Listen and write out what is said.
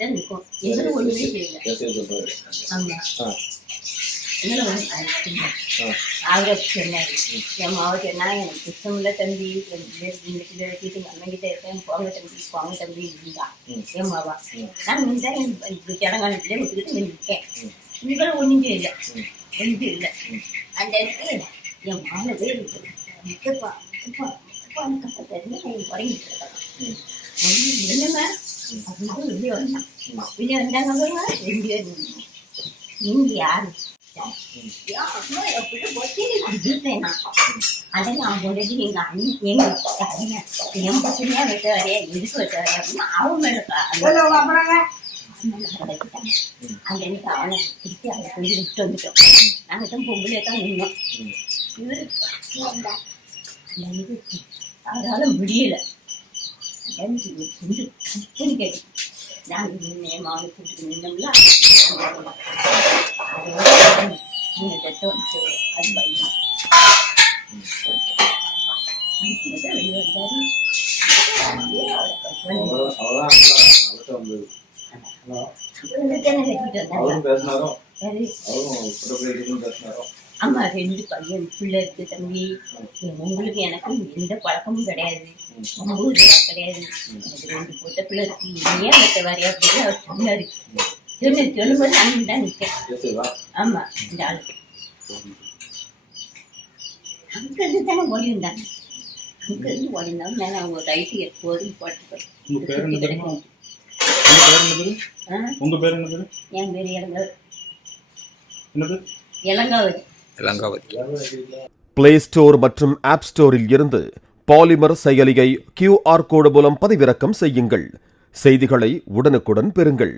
தான் நிற்கும். எங்களும் ஒன்றுமே செய்யல. ஆமா அவரை சொன்னாரு, என் மாவட்ட என்ன எனக்கு இஷ்டமில்ல தம்பி, வீட்டுக்கு அண்ணங்கிட்ட இருக்கேன், போங்க தம்பி போங்க தம்பி இருந்தா என் மாவா. நான் தான் கிடங்காலத்திலே விட்டுக்கிட்டு நிற்கேன். இவங்களும் ஒன்றும் செய்யல, ஒன்றும் இல்லை. அந்த இடத்துல என் மாலை பேர் முட்டப்பா உறங்கிட்டு இருக்காங்க. என்னமே அப்படின்னு வெளியே வந்தான். வெளியே வந்தாங்க. நீங்க யாரு? அதெல்லாம் முன்னாடி எங்க அண்ணன் எங்க என் பசங்க வெட்ட வரையா எதுக்கு வெட்ட வரையா அப்படின்னு அவன் மேல அந்த எனக்கு அவனை திருப்பி அவளை கொஞ்சம் விட்டு வந்துட்டோம். நாங்கள் தான் பொம்பளை தான் நின்னோம். இவரு அவரால் முடியல. கொஞ்சம் கஷ்டம் கேட்டு நாங்கள் நின்று மாவனை கூட்டிட்டு நின்னோம்ல, நீங்கள் தட்ட வந்து அது பையன் வெளியே வந்தாரு. ஆமா, 2 பையன் பிள்ளை இருக்கு தம்பி. உங்களுக்கு எனக்கு எந்த பழக்கமும் கிடையாது, கிடையாது. எனக்கு 2 பொட்ட பிள்ளை இருக்கு. ஏன் மற்ற வாரியா அப்படின்னு அவர் சொன்னாரு. சொல்லும்போது நான் தான் நிற்கேன். ஆமா, இந்த ஆளு அங்க இருந்து தானே ஓடி இருந்தாங்க. அங்க இருந்து ஓடி இருந்தாங்க. நான் அவங்க ரைட்டு எப்போதும் போட்டு. என் பேர் இளங்காவதி. பிளே ஸ்டோர் மற்றும் ஆப் ஸ்டோரில் இருந்து பாலிமர் செயலியை QR கோடு மூலம் பதிவிறக்கம் செய்யுங்கள். செய்திகளை உடனுக்குடன் பெறுங்கள்.